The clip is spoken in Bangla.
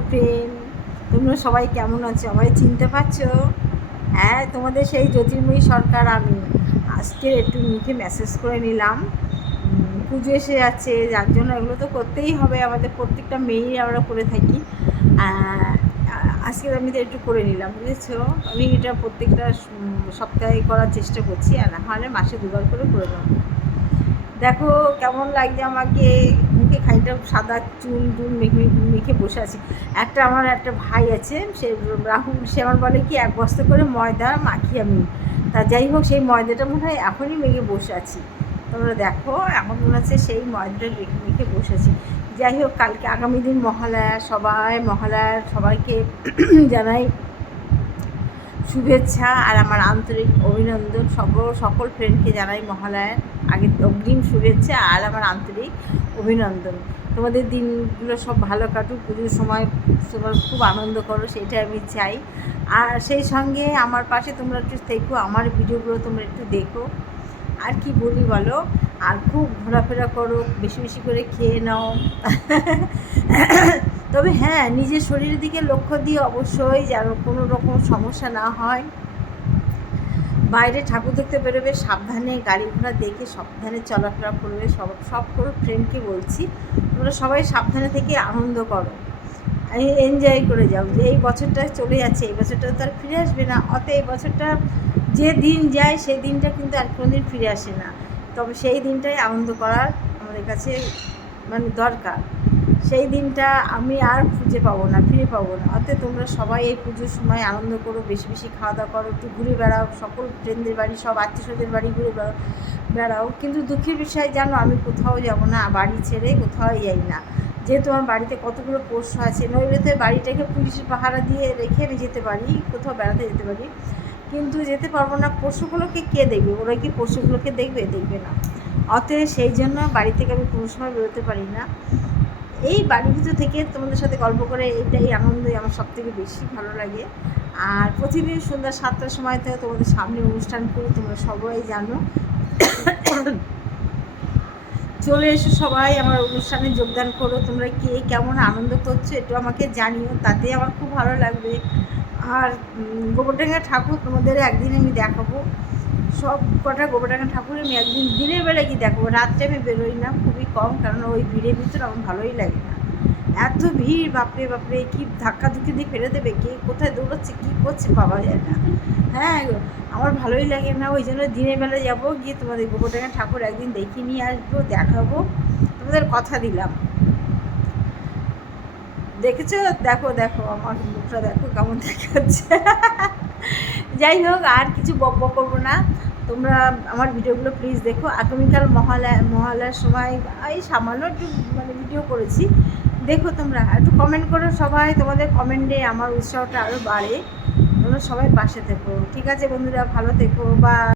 হ্যালো ফ্রেন্ড, তোমরা সবাই কেমন আছো? আমায় চিনতে পারছো? হ্যাঁ, তোমাদের সেই জ্যোতির্ময়ী সরকার আমি। আজকে একটু মুখে মেসেজ করে নিলাম। পুজো এসে যাচ্ছে, যার জন্য এগুলো তো করতেই হবে, আমাদের প্রত্যেকটা মেয়েই আমরা করে থাকি। আজকে আমি তো একটু করে নিলাম, বুঝেছো? আমি এটা প্রত্যেকটা সপ্তাহে করার চেষ্টা করছি, আর না হলে মাসে দুবার করে নেবো। দেখো কেমন লাগছে আমাকে, মুখে খানিকটা সাদা চুল টুল মেখে মেখে বসে আছি। আমার একটা ভাই আছে, সে রাহুল, সে আমার বলে কি 1 বস্তা করে ময়দা মাখি আমি। তা যাই হোক, সেই ময়দাটা মনে হয় এখনই মেখে বসে আছি। তোমরা দেখো, এখন মনে হচ্ছে সেই ময়দাটা মেখে মেখে বসে আছি। যাই হোক, কালকে আগামী দিন মহালয়া, সবাইকে জানাই শুভেচ্ছা আর আমার আন্তরিক অভিনন্দন। সকল ফ্রেন্ডকে জানাই মহালয়ার আগে অগ্রিম শুভেচ্ছা আর আমার আন্তরিক অভিনন্দন। তোমাদের দিনগুলো সব ভালো কাটুক, পুজোর সময় তোমরা খুব আনন্দ করো, সেটাই আমি চাই। আর সেই সঙ্গে আমার পাশে তোমরা একটু দেখো, আমার ভিডিওগুলো তোমরা একটু দেখো। আর কি বলি বলো, আর খুব ঘোরাফেরা করো, বেশি বেশি করে খেয়ে নাও। তবে হ্যাঁ, নিজের শরীরের দিকে লক্ষ্য দিয়ে অবশ্যই যেন কোনো রকম সমস্যা না হয়। বাইরে ঠাকুর দেখতে বেরোবে সাবধানে, গাড়ি ঘোড়া দেখে সাবধানে চলাফেরা করবে। সব করে ফ্রেন্ডকে বলছি, তোমরা সবাই সাবধানে থেকে আনন্দ করো, এনজয় করে যাও। যে এই বছরটা চলে যাচ্ছে, এই বছরটা তো আর ফিরে আসবে না। এই বছরটা যে দিন যায় সেই দিনটা কিন্তু আর কোনো দিন ফিরে আসে না। তবে সেই দিনটাই আনন্দ করার আমাদের কাছে দরকার। সেই দিনটা আমি আর খুঁজে পাবো না, ফিরে পাবো না। তোমরা সবাই এই পুজোর সময় আনন্দ করো, বেশি বেশি খাওয়া দাওয়া করো, একটু ঘুরে বেড়াও, সকল ফ্রেন্ডদের বাড়ি, সব আত্মীয়স্বজনের বাড়ি ঘুরে বেড়াও। কিন্তু দুঃখের বিষয় জানো, আমি কোথাও যাব না, বাড়ি ছেড়ে কোথাও যাই না। যেহেতু আমার বাড়িতে কতগুলো পোষ্য আছে, নইলে তো বাড়িটাকে পুলিশের পাহারা দিয়ে রেখে আমি যেতে পারি, কোথাও বেড়াতে যেতে পারি, কিন্তু যেতে পারবো না। পশুগুলোকে কে দেখবে? ওরা কি পশুগুলোকে দেখবে না। সেই জন্য বাড়ি থেকে আমি কোনো সময় বেরোতে পারি না। এই বাড়ির ভিতর থেকে তোমাদের সাথে গল্প করে এটাই আনন্দই আমার সবথেকে বেশি ভালো লাগে। আর প্রতিদিন সন্ধ্যা 7টার সময় থেকে তোমাদের সামনে অনুষ্ঠান করি, তোমরা সবাই জানো। চলে এসো সবাই আমার অনুষ্ঠানে যোগদান করো। তোমরা কে কেমন আনন্দ করছো একটু আমাকে জানিও, তাতে আমার খুব ভালো লাগবে। আর গোবরডাঙ্গা ঠাকুর তোমাদের একদিন আমি দেখাবো। সব কটা গোবরডাঙ্গা ঠাকুর আমি একদিন দিনের বেলা কি দেখাবো, রাত্রে আমি বেরোই না, খুবই কম, কারণ ওই ভিড়ের ভিতরে আমার ভালোই লাগে না। এত ভিড়, বাপরে বাপরে, কি ধাক্কাধুক্কি দিয়ে ফেলে দেবে, কে কোথায় দৌড়াচ্ছে কী করছে পাওয়া যায় না। হ্যাঁ, আমার ভালোই লাগে না। ওই জন্য দিনের বেলা যাবো, গিয়ে তোমাদের গোবরডাঙ্গা ঠাকুর একদিন দেখিয়ে নিয়ে আসবো, দেখাবো, তোমাদের কথা দিলাম। দেখেছো? দেখো দেখো আমার মুখটা দেখো কেমন দেখাচ্ছে। যাই হোক, আর কিছু বক করবো না। তোমরা আমার ভিডিওগুলো প্লিজ দেখো। আগামীকাল মহালয়ার সময় এই সামান্য একটু ভিডিও করেছি, দেখো। তোমরা একটু কমেন্ট করো সবাই, তোমাদের কমেন্টে আমার উৎসাহটা আরও বাড়ে। তোমরা সবাই পাশে থেকো, ঠিক আছে বন্ধুরা? ভালো থেকো, বা